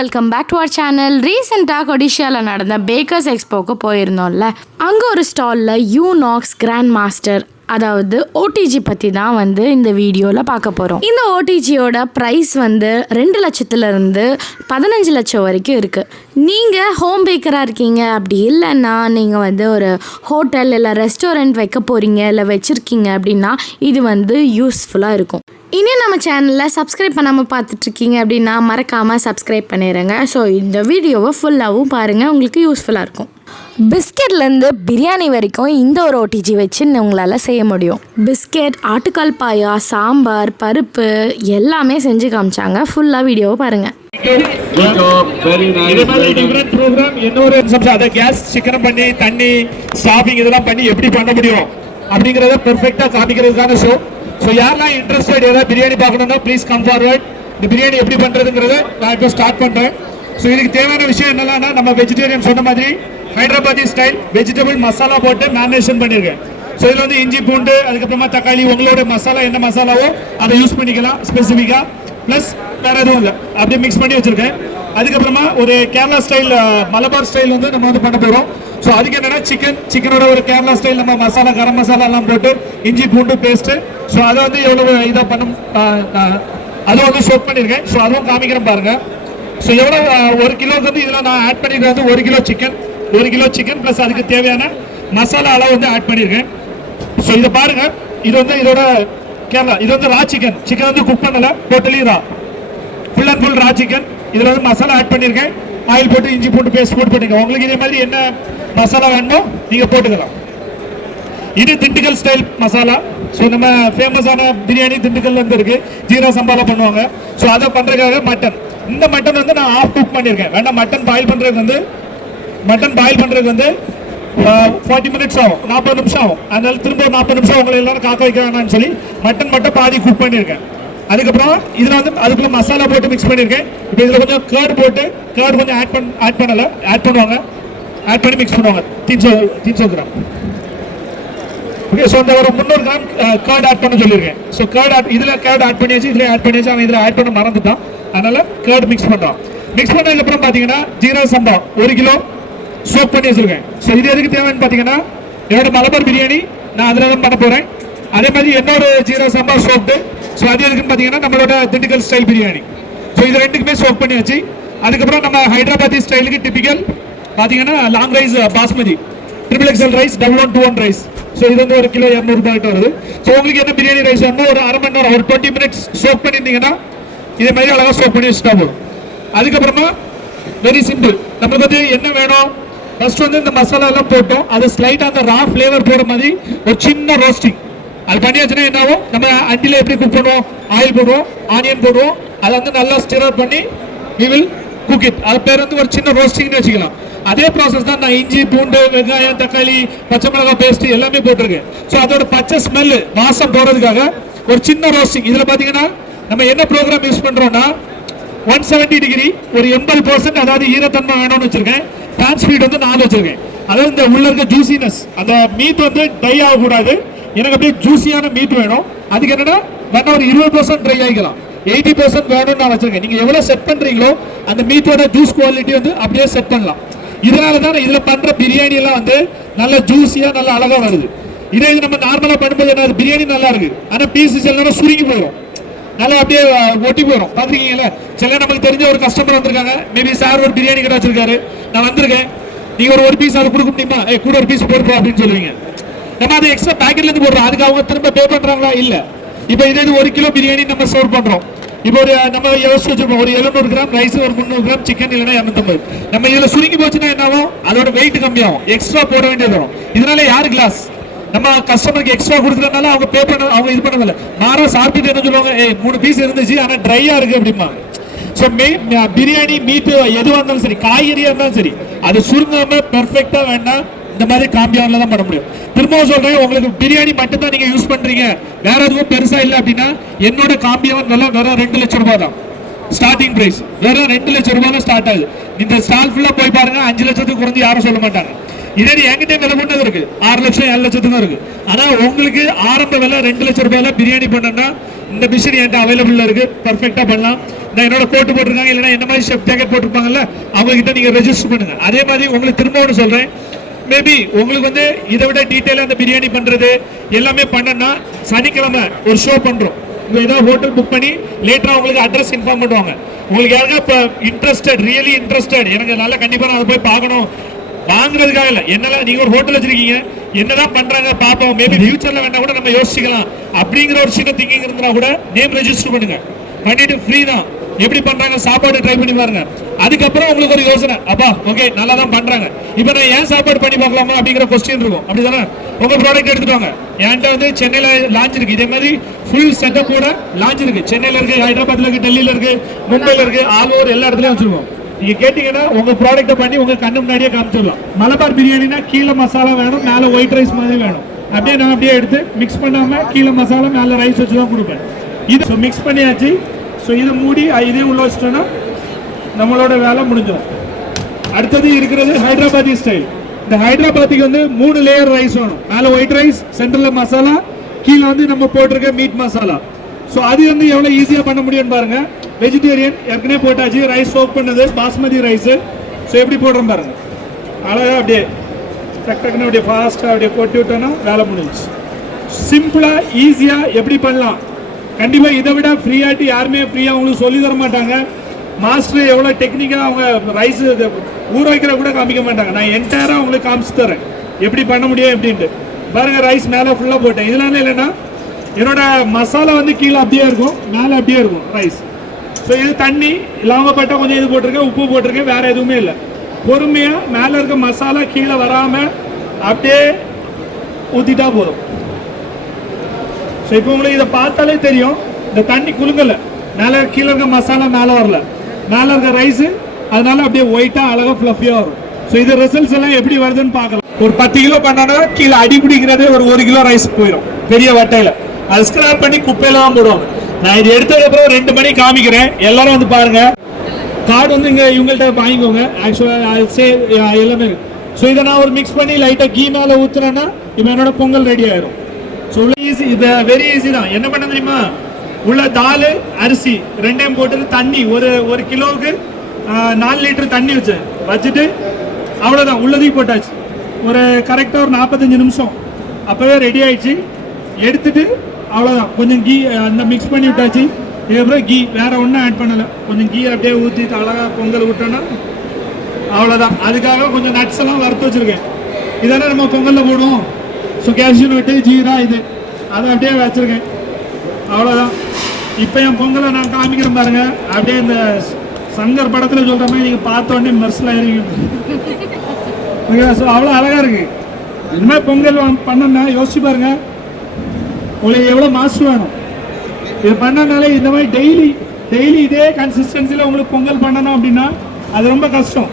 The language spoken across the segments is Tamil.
Welcome back to our channel. ரீசெண்டாக கொடிஷியாவில் நடந்த பேக்கர்ஸ் எக்ஸ்போக்கு போயிருந்தோம்ல, அங்கே ஒரு ஸ்டாலில் யூநாக்ஸ் கிராண்ட் மாஸ்டர் அதாவது ஓடிஜி பற்றி தான் இந்த வீடியோவில் பார்க்க போகிறோம். இந்த ஓடிஜியோட ப்ரைஸ் 2 லட்சத்துலேருந்து 15 லட்சம் வரைக்கும் இருக்குது. நீங்கள் ஹோம் பேக்கராக இருக்கீங்க, அப்படி இல்லைன்னா நீங்கள் ஒரு ஹோட்டல் இல்லை ரெஸ்டாரண்ட் வைக்க போகிறீங்க இல்லை வச்சுருக்கீங்க அப்படின்னா இது யூஸ்ஃபுல்லாக இருக்கும். இன்னும் நம்ம சேனலில் சப்ஸ்கிரைப் பண்ணாமல் பார்த்துட்ருக்கீங்க அப்படின்னா மறக்காமல் சப்ஸ்கிரைப் பண்ணிடுங்க. ஸோ இந்த வீடியோவை ஃபுல்லாகவும் பாருங்கள், உங்களுக்கு யூஸ்ஃபுல்லாக இருக்கும். பிஸ்கெட்லேருந்து பிரியாணி வரைக்கும் இந்த ஒரு ஓடிஜி வச்சு உங்களால் செய்ய முடியும். பிஸ்கெட், ஆட்டுக்கால் பாயா, சாம்பார், பருப்பு எல்லாமே செஞ்சு காமிச்சாங்க. ஃபுல்லாக வீடியோவை பாருங்கள். எப்படி பண்ண முடியும் அப்படிங்கறத பெர்ஃபெக்ட்டா காமிக்கிறதுக்கான ஷோ. ஸோ யாரெல்லாம் இன்ட்ரெஸ்டட் ஏதாவது பிரியாணி பார்க்கணும்னா ப்ளீஸ் கம் ஃபார்வர்ட். இந்த பிரியாணி எப்படி பண்ணுறதுங்கிறத நான் இப்போ ஸ்டார்ட் பண்ணுறேன். ஸோ இதுக்கு தேவையான விஷயம் என்னென்னா, நம்ம வெஜிடேரியன் சொன்ன மாதிரி ஹைதராபாதி ஸ்டைல் வெஜிடபிள் மசாலா போட்டு மேரினேஷன் பண்ணியிருக்கேன். ஸோ இதில் இஞ்சி பூண்டு, அதுக்கப்புறமா தக்காளி, உங்களோட மசாலா என்ன மசாலாவோ அதை யூஸ் பண்ணிக்கலாம் ஸ்பெசிஃபிக்காக. ப்ளஸ் வேறு எதுவும் இல்லை, அப்படியே மிக்ஸ் பண்ணி வச்சுருக்கேன். அதுக்கப்புறமா ஒரு கேரளா ஸ்டைல், மலபார் ஸ்டைல் நம்ம பண்ண போகிறோம். ஸோ அதுக்கு என்னன்னா சிக்கனோட ஒரு கேரளா ஸ்டைல் நம்ம மசாலா, கரம் மசாலா எல்லாம் போட்டு இஞ்சி பூண்டு பேஸ்ட்டு. ஸோ அதை எவ்வளோ இதாக பண்ணும் அதை சோக் பண்ணியிருக்கேன். ஸோ அதுவும் காமிக்கிறேன் பாருங்க. ஸோ எவ்வளோ 1 கிலோக்கு இதில் நான் ஆட் பண்ணியிருக்கேன் 1 கிலோ சிக்கன் ப்ளஸ் அதுக்கு தேவையான மசாலா அளவு ஆட் பண்ணியிருக்கேன். ஸோ இதை பாருங்க, இது இதோட கேரளா, இது ரா சிக்கன் குக் பண்ணலை, totally raw, full and full raw chicken. இதில் மசாலா ஆட் பண்ணியிருக்கேன், ஆயில் போட்டு இஞ்சி பூண்டு பேஸ்ட் போட்டு பண்ணிக்கலாம். உங்களுக்கு இதே மாதிரி என்ன மசாலா வேணுமோ நீங்க போட்டுக்கலாம். இது திண்டுக்கல் ஸ்டைல் மசாலா. ஸோ நம்ம ஃபேமஸான பிரியாணி திண்டுக்கல்ல இருக்கு, ஜீரா சம்பாலா பண்ணுவாங்க. ஸோ அதை பண்றதுக்காக மட்டன், இந்த மட்டன் நான் ஆஃப் குக் பண்ணியிருக்கேன். வேண்டாம், மட்டன் பாயில் பண்றதுக்கு 40 மினிட்ஸ் ஆகும், 40 நிமிஷம் ஆகும். அதனால திரும்ப 40 நிமிஷம் உங்களை எல்லாரும் காக்க வைக்க வேணாம்னு சொல்லி மட்டன் மட்டும் பாதி குக் பண்ணியிருக்கேன். அதுக்கப்புறம் இதில் அதுக்குள்ள மசாலா போட்டு மிக்ஸ் பண்ணியிருக்கேன். இப்போ இதில் கொஞ்சம் கேர்டு போட்டு, கேர்டு கொஞ்சம் ஆட் பண்ணுவாங்க, ஆட் பண்ணி மிக்ஸ் பண்ணுவாங்க. 300 கிராம். ஓகே, ஸோ அந்த ஒரு 300 கிராம் கேர்டு ஆட் பண்ண சொல்லியிருக்கேன். ஸோ இதில் கேர்டு ஆட் பண்ணியாச்சு, இதில் ஆட் பண்ணியாச்சு. அவன் இதில் ஆட் பண்ண மறந்துட்டான், அதனால கேர்டு மிக்ஸ் பண்ணுறான். மிக்ஸ் பண்ணதுக்கப்புறம் பார்த்தீங்கன்னா ஜீரா சம்பா 1 கிலோ சோப் பண்ணி வச்சிருக்கேன். ஸோ இது எதுக்கு தேவைன்னு பார்த்தீங்கன்னா, என்னோட மலபார் பிரியாணி நான் அதில் தான் பண்ண போகிறேன். அதே மாதிரி என்னோட ஜீரா சம்பா சோப்பு. ஸோ அது எதுக்குன்னு பார்த்தீங்கன்னா, நம்மளோட திண்டுக்கல் ஸ்டைல் பிரியாணி. ஸோ இது ரெண்டுக்குமே சோப் பண்ணி வச்சு, அதுக்கப்புறம் நம்ம ஹைதராபாதி ஸ்டைலுக்கு டிபிக்கல் பார்த்தீங்கன்னா long rice basmati XXL rice 1121 rice. So இது 1 கிலோ 200 ரூபாய்ட்டு வருது. ஸோ உங்களுக்கு என்ன பிரியாணி ரைஸ் வேணுமோ ஒரு அரை மணி நேரம், ஒரு 20 மினிட்ஸ் சோப் பண்ணியிருந்தீங்கன்னா இதே மாதிரி அழகாக சோப் பண்ணி வச்சுட்டா போதும். அதுக்கப்புறமா வெரி சிம்பிள், நம்மளுக்கு என்ன வேணும், ஃபர்ஸ்ட் இந்த மசாலா எல்லாம் போட்டோம், அது ஸ்லைட்டாக அந்த ரா ஃப்ளேவர் போடுற மாதிரி ஒரு சின்ன ரோஸ்டிங் அது பண்ணியாச்சுன்னா என்ன ஆகும், நம்ம அண்டியில் எப்படி குக் பண்ணுவோம், ஆயில் போடுவோம், ஆனியன் போடுவோம், அதை நல்லா ஸ்டிர் பண்ணி we will cook it. அது பேர் ஒரு சின்ன ரோஸ்டிங்னு வச்சுக்கலாம். அதே ப்ராசஸ் தான் நான் இஞ்சி பூண்டு, வெங்காயம், தக்காளி, பச்சை மிளகாய் பேஸ்ட் எல்லாமே போட்டிருக்கேன். ஸோ அதோட பச்சை ஸ்மெல் வாசம் போடுறதுக்காக ஒரு சின்ன ரோஸ்டிங். இதில் பார்த்தீங்கன்னா நம்ம என்ன ப்ரோக்ராம் யூஸ் பண்ணுறோம்னா 170 டிகிரி, ஒரு 80%, அதாவது ஈரத்தன்மை வேணும்னு வச்சிருக்கேன். பேன் ஸ்பீட் 4 வச்சிருக்கேன். அதாவது இந்த உள்ள இருக்க ஜூசினஸ், அந்த மீட் டை ஆகக்கூடாது, எனக்கு அப்படியே ஜூசியான மீட் வேணும். அதுக்கு என்னன்னா வேணா ஒரு 20% ட்ரை ஆகிக்கலாம், 80% வேணும்னு நான் வச்சிருக்கேன். நீங்க எவ்வளவு செட் பண்றீங்களோ அந்த மீட்டோட ஜூஸ் குவாலிட்டி அப்படியே செட் பண்ணலாம். இதனால தான் இதுல பண்ற பிரியாணி எல்லாம் நல்ல ஜூசியா நல்ல அழகா வருது. இதே இது நம்ம நார்மலா பண்ணும்போது என்ன, பிரியாணி நல்லா இருக்கு, ஆனா பீசஸ் எல்லாம் சுருங்கி போயிடும், நல்லா அப்படியே ஒட்டி போயிடும். பாத்துருக்கீங்களா, சில நமக்கு தெரிஞ்ச ஒரு கஸ்டமர் வந்திருக்காங்க, மேபி சார் ஒரு பிரியாணி கடை வச்சிருக்காரு, நான் வந்திருக்கேன், நீங்க ஒரு பீஸ் அது கொடுக்க முடியுமா, கூட ஒரு பீஸ் போடுறோம் அப்படின்னு சொல்லுவீங்க. நம்ம அதை எக்ஸ்ட்ரா பேக்கெட்ல இருந்து போடுறோம், அதுக்கு அவங்க திரும்ப பே பண்றாங்களா இல்ல. இப்போ இதே 1 கிலோ பிரியாணி நம்ம சர்வ் பண்றோம். இப்போ நம்ம யோசிச்சு வச்சிருப்போம், ஒரு 700 கிராம் ரைஸ், ஒரு 300 கிராம் சிக்கன், இல்லைன்னா 250. நம்ம இதுல சுருங்கி போச்சுன்னா என்ன ஆகும், அதோட வெயிட் கம்மியாகும், எக்ஸ்ட்ரா போட வேண்டியது வரும். இதனால யாரு கிளாஸ் நம்ம கஸ்டமருக்கு எக்ஸ்ட்ரா கொடுக்குறதுனால அவங்க பே பண்ண, அவங்க இது பண்ணதில்லை. மாறா சாப்பிட்டு என்ன சொல்லுவாங்க, 3 பீஸ் இருந்துச்சு ஆனா ட்ரையா இருக்கு அப்படிமா. ஸோ பிரியாணி மீட் எதுவாக இருந்தாலும் சரி, காய்கறியா இருந்தாலும் சரி, அது சுருங்காம பெர்ஃபெக்டா வேண்டாம், இந்த மாதிரி காம்பியான்ல தான் பண்ண முடியும். திரும்ப சொல்றேன், உங்களுக்கு பிரியாணி மட்டும் தான் நீங்க யூஸ் பண்றீங்க, வேற எதுவும் பெருசா இல்லை அப்படின்னா என்னோட காம்பியான் விலை வெறும் 2 லட்சம் ரூபாய் தான் ஸ்டார்டிங் பிரைஸ். வெறும் 2 லட்சம் ரூபாய் ஸ்டார்ட் ஆகுது. இந்த ஸ்டால் ஃபுல்லா போய் பாருங்க, 5 லட்சத்துக்கு குறைஞ்சு யாரும் சொல்ல மாட்டாங்க. இதே என்கிட்ட விலை கொண்டது இருக்கு, 6 லட்சம் 7 லட்சத்துக்கு இருக்கு. ஆனா உங்களுக்கு ஆரம்ப விலை 2 லட்சம் ரூபாயில பிரியாணி பண்ணா இந்த மிஷின் என்கிட்ட அவைலபிள் இருக்கு, பர்ஃபெக்டா பண்ணலாம். நான் என்னோட கோட் போட்டிருக்காங்க, இல்லைன்னா என்ன மாதிரி ஷெஃப் ஜாக்கெட் போட்டிருப்பாங்கல்ல, அவங்க கிட்ட நீங்க ரெஜிஸ்டர் பண்ணுங்க. அதே மாதிரி உங்களுக்கு திரும்ப ஒன்று சொல்றேன், மேபி உங்களுக்கு வந்து இதை விட டீட்டெயிலாக அந்த பிரியாணி பண்றது எல்லாமே பண்ணனா சனிக்கிழமை ஒரு ஷோ பண்றோம். உங்க ஏதாவது ஹோட்டல் புக் பண்ணி லேட்டரா உங்களுக்கு அட்ரஸ் இன்ஃபார்ம் பண்ணுவாங்க. உங்களுக்கு யாருக்கா இப்போ இன்ட்ரெஸ்டட், ரியலி இன்ட்ரெஸ்டட், எனக்கு நல்லா கண்டிப்பா நான் அதை போய் பார்க்கணும், வாங்குறதுக்காக இல்லை, என்னெல்லாம் நீங்க ஒரு ஹோட்டல் வச்சிருக்கீங்க, என்னதான் பண்றாங்க பார்ப்போம், மேபி ஃபியூச்சர்ல வேணா கூட நம்ம யோசிக்கலாம் அப்படிங்கிற ஒரு சின்ன திங்கிங் இருந்தா கூட நேம் ரெஜிஸ்டர் பண்ணுங்க, பண்ணிட்டு ஃப்ரீ தான். எப்படி பண்றாங்க சாப்பாடு ட்ரை பண்ணி பாருங்க. அதுக்கப்புறம் உங்களுக்கு ஒரு யோசனை, அப்பா ஓகே நல்லா தான் பண்றாங்க, இப்போ நான் ஏன் சாப்பாடு பண்ணி பார்க்கலாமா அப்படிங்கிற கொஸ்டின் இருக்கும். அப்படிதானே? உங்க ப்ராடக்ட் எடுத்துட்டு வாங்க. என்கிட்ட வந்து சென்னையில லான்ச் இருக்கு, இதே மாதிரி ஃபுல் செட்டப் கூட லான்ச் இருக்கு. சென்னையில இருக்கு, ஹைதராபாத்ல இருக்கு, டெல்லியில இருக்கு, மும்பைல இருக்கு, ஆல் ஓவர் எல்லா இடத்துலயும் வச்சிருக்கோம். நீங்க கேட்டீங்கன்னா உங்க ப்ராடக்ட்டை பண்ணி உங்க கண்ணு முன்னாடியே காமிச்சிடலாம். மலபார் பிரியாணினா கீழே மசாலா வேணும், மேலே ஒயிட் ரைஸ் மாதிரி வேணும். அப்படியே நான் அப்படியே எடுத்து மிக்ஸ் பண்ணாம கீழே மசாலா மேலே ரைஸ் வச்சு தான் கொடுப்பேன். இது மிக்ஸ் பண்ணியாச்சு. ஸோ இதை மூடி இதே உள்ள வச்சிட்டோன்னா நம்மளோட வேலை முடிஞ்சிடும். அடுத்தது இருக்கிறது ஹைதராபாதி ஸ்டைல். இந்த ஹைதராபாத்திக்கு வந்து 3 லேயர் ரைஸ் வேணும். மேலே ஒயிட் ரைஸ், சென்டரில் மசாலா, கீழே வந்து நம்ம போட்டிருக்க மீட் மசாலா. ஸோ அது வந்து எவ்வளோ ஈஸியாக பண்ண முடியும்னு பாருங்க. வெஜிடேரியன் ஏற்கனவே போட்டாச்சு, ரைஸ் சோக் பண்ணது பாஸ்மதி ரைஸு. ஸோ எப்படி போடுறோம் பாருங்க, அழகாக அப்படியே டக் டக்குன்னு அப்படியே ஃபாஸ்ட்டாக அப்படியே போட்டு விட்டோன்னா வேலை முடிஞ்சிச்சு. சிம்பிளாக ஈஸியாக எப்படி பண்ணலாம். கண்டிப்பாக இதை விட ஃப்ரீயாட்டி யாருமே ஃப்ரீயாக உங்களுக்கு சொல்லி தர மாட்டாங்க. மாஸ்டர் எவ்வளோ டெக்னிக்காக அவங்க ரைஸ் ஊற வைக்கிற கூட காமிக்க மாட்டாங்க. நான் என்டையராக உங்களுக்கு காமிச்சு தரேன் எப்படி பண்ண முடியும் எப்படின்ட்டு. பாருங்கள், ரைஸ் மேலே ஃபுல்லாக போட்டேன். இதெல்லாம் இல்லைன்னா என்னோட மசாலா வந்து கீழே அப்படியே இருக்கும், மேலே அப்படியே இருக்கும் ரைஸ். ஸோ இது தண்ணி லவங்கப்பட்டை கொஞ்சம் இது போட்டிருக்கேன், உப்பு போட்டிருக்கேன், வேறு எதுவுமே இல்லை. பொறுமையாக மேலே இருக்க மசாலா கீழே வராமல் அப்படியே ஊற்றிட்டா போதும். ஸோ இப்போ உங்களுக்கு இதை பார்த்தாலே தெரியும், இந்த தண்ணி குலுங்கலை, மேலே கீழே இருக்க மசாலா மேலே வரல, மேலே இருக்க ரைஸு அதனால அப்படியே ஒயிட்டாக அழகாக ஃப்ளஃபியாக வரும். ஸோ இது ரிசல்ட்ஸ் எல்லாம் எப்படி வருதுன்னு பார்க்கலாம். ஒரு 10 கிலோ பண்ணோன்னா கீழே அடி பிடிக்கிறதே ஒரு 1 கிலோ ரைஸ் போயிடும் பெரிய வட்டையில். அது ஸ்கிராப் பண்ணி குப்பையில தான் போடுவாங்க. நான் இது எடுத்ததுக்கப்புறம் 2 மணி காமிக்கிறேன், எல்லாரும் வந்து பாருங்க. கார்டு வந்து இங்கே இவங்கள்ட்ட வாங்கிக்கோங்க. ஆக்சுவலாக எல்லாமே. ஸோ இதை நான் ஒரு மிக்ஸ் பண்ணி லைட்டாக கீ மேலே ஊற்றுறேன்னா இப்போ என்னோட பொங்கல் ரெடி ஆயிடும். ஸோ ஈஸி, இது வெரி ஈஸி தான். என்ன பண்ண தெரியுமா, உள்ள தால் அரிசி ரெண்டையும் போட்டு தண்ணி ஒரு கிலோவுக்கு 4 லிட்டர் தண்ணி வச்சுட்டு அவ்வளோதான், உள்ளதையும் போட்டாச்சு. ஒரு கரெக்டாக ஒரு 45 நிமிஷம் அப்போவே ரெடி ஆயிடுச்சு. எடுத்துட்டு அவ்வளோதான், கொஞ்சம் கீ அந்த மிக்ஸ் பண்ணி விட்டாச்சு. இதுக்கப்புறம் கீ வேறு ஒன்றும் ஆட் பண்ணலை, கொஞ்சம் கீ அப்படியே ஊற்றிட்டு அழகாக பொங்கல் விட்டோன்னா அவ்வளோதான். அதுக்காக கொஞ்சம் நட்ஸ் எல்லாம் வறுத்து வச்சுருக்கேன். இதானே நம்ம பொங்கலில் போடுவோம். ஸோ கேஷ்யூ நட்டு, ஜீரா, இது அதை அப்படியே வச்சுருக்கேன். அவ்வளோதான். இப்போ என் பொங்கலை நான் காமிக்கிறேன் பாருங்க. அப்படியே இந்த சங்கர் படத்தில் சொல்கிற மாதிரி நீங்கள் பார்த்தோன்னே மெர்ஸில் இறங்கி. ஸோ அவ்வளோ அழகாக இருக்குது. இனிமேல் பொங்கல் பண்ணணுன்னா யோசிச்சு பாருங்க, உங்களுக்கு எவ்வளோ மாஸ்டர் வேணும். இது பண்ணனாலே இந்த மாதிரி டெய்லி இதே கன்சிஸ்டன்சியில் உங்களுக்கு பொங்கல் பண்ணணும் அப்படின்னா அது ரொம்ப கஷ்டம்.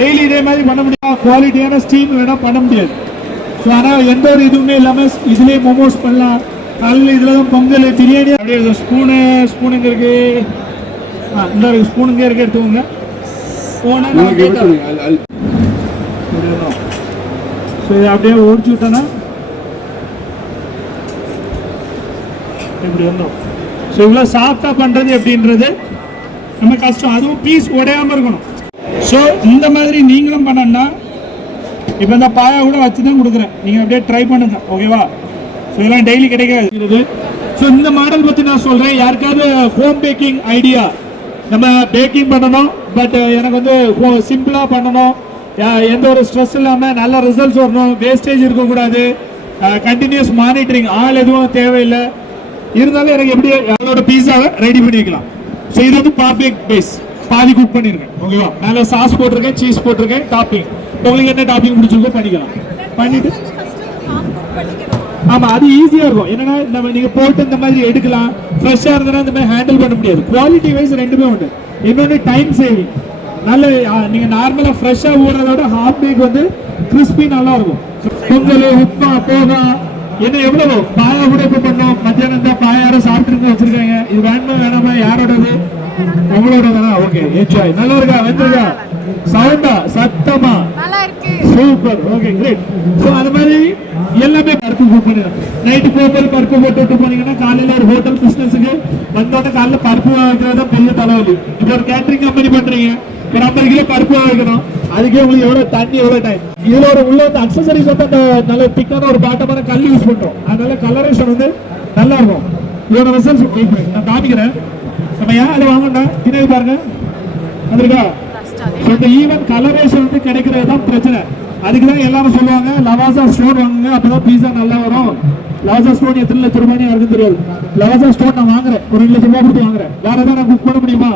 டெய்லி இதே மாதிரி பண்ண முடியாது, குவாலிட்டியான ஸ்டீம் வேணால் பண்ண முடியாது. ஸோ ஆனால் எந்த ஒரு இதுவுமே இல்லாமல் இதுலேயே மோமோஸ் பண்ணலாம். காலையில் இதில் தான் பொங்கல், பிரியாணி. அப்படியே ஸ்பூனுங்க இருக்குது, இந்த ஸ்பூனுங்க இருக்குது, எடுத்துக்கோங்க. ஸோ இதை அப்படியே ஒடிச்சு விட்டோன்னா இப்படி வந்தோம். ஸோ இவ்வளோ சாஃப்டாக பண்ணுறது எப்படின்றது நம்ம கஷ்டம். அதுவும் பீஸ் உடையாமல் இருக்கணும். ஸோ இந்த மாதிரி நீங்களும் பண்ணணும்னா இப்போ இந்த பாயா கூட வச்சு தான் கொடுக்குறேன், நீங்கள் அப்படியே ட்ரை பண்ணுங்க, ஓகேவா? ஸோ இதெல்லாம் டெய்லி கிடைக்காது. ஸோ இந்த மாடல் பற்றி நான் சொல்கிறேன். யாருக்காவது ஹோம் பேக்கிங் ஐடியா, நம்ம பேக்கிங் பண்ணணும் பட் எனக்கு வந்து சிம்பிளாக பண்ணணும், எந்த ஒரு ஸ்ட்ரெஸ் இல்லாமல் நல்ல ரிசல்ட்ஸ் வரணும், வேஸ்டேஜ் இருக்கக்கூடாது, கண்டினியூஸ் மானிட்டரிங், ஆள் எதுவும் தேவையில்லை, இருந்தாலும் எனக்கு எப்படி அதோட பீஸாவை ரெடி பண்ணி வைக்கலாம். ஸோ இது வந்து பாப்லேக் பேஸ் பாதி குக் பண்ணியிருக்கேன், ஓகேவா? மேலே சாஸ் போட்டிருக்கேன், சீஸ் போட்டிருக்கேன், டாப்பிங் உங்களுக்கு என்ன டாப்பிங் பிடிச்சிருக்கோ பண்ணிக்கலாம். பண்ணிட்டு ஆமாம், அது ஈஸியாக இருக்கும். என்னன்னா நம்ம நீங்கள் போட்டு இந்த மாதிரி எடுக்கலாம். ஃப்ரெஷ்ஷாக இருந்ததுன்னா இந்த மாதிரி ஹேண்டில் பண்ண முடியாது. குவாலிட்டி வைஸ் ரெண்டுமே உண்டு. இன்னொன்று டைம் சேவிங். நல்ல நீங்கள் நார்மலாக ஃப்ரெஷ்ஷாக ஊடுறதோட ஹாட் பேக் வந்து கிறிஸ்பி நல்லா இருக்கும். பொங்கல், உப்பா, போகா, என்ன எவ்வளவோ பாயா கூட இப்போ பண்ணோம். மத்தியானம் தான் பாயார சாப்பிட்டு வச்சிருக்காங்க. இது வேணுமா வேணாமா, யாரோடது? உங்களோட தானா? Okay, enjoy. நல்லா இருக்கா? வந்துருக்கா? சவுண்டா? சத்தமா? Super, okay, great. ஸோ அது மாதிரி எல்லாமே பருப்பு குக் பண்ணிடலாம். நைட்டு போகும்போது பருப்பு போட்டு விட்டு போனீங்கன்னா காலையில் ஒரு ஹோட்டல் பிஸ்னஸுக்கு எடுத்தோட காலைல பருப்பு வைக்கிறது தான் பெரிய தலைவலி. இப்போ ஒரு கேட்டரிங் கம்பெனி பண்றீங்க, ஒரு 50 கிலோ பருப்பு வைக்கணும், அதுக்கே உங்களுக்கு எவ்வளவு தண்ணி, எவ்வளவு டைம். இதுல ஒரு உள்ள வந்து அக்சசரிஸ் வந்து அந்த நல்ல திக்கான ஒரு பாட்டமான கல் யூஸ் பண்றோம். அதனால கலரேஷன் வந்து நல்லா இருக்கும். இதோட ரிசல்ட்ஸ் நான் காமிக்கிறேன். நம்ம ஏன் அது வாங்கணும்னா பின்னாடி பாருங்க வந்திருக்கா. இந்த ஈவன் கலரேஷன் வந்து கிடைக்கிறது தான் பிரச்சனை. அதுக்கு தான் எல்லாரும் சொல்லுவாங்க லவாசா ஸ்டோன் வாங்குங்க, அப்பதான் பீஸா நல்லா வரும். லவாசா ஸ்டோன் எத்தனை லட்சம் ரூபாய்னு யாருக்கும் தெரியாது. லவாசா ஸ்டோன் நான் வாங்குறேன், ஒரு 2 லட்சம் ரூபாய் கொடுத்து வாங்குறேன். யாராவது நான் புக் பண்ண முடியுமா?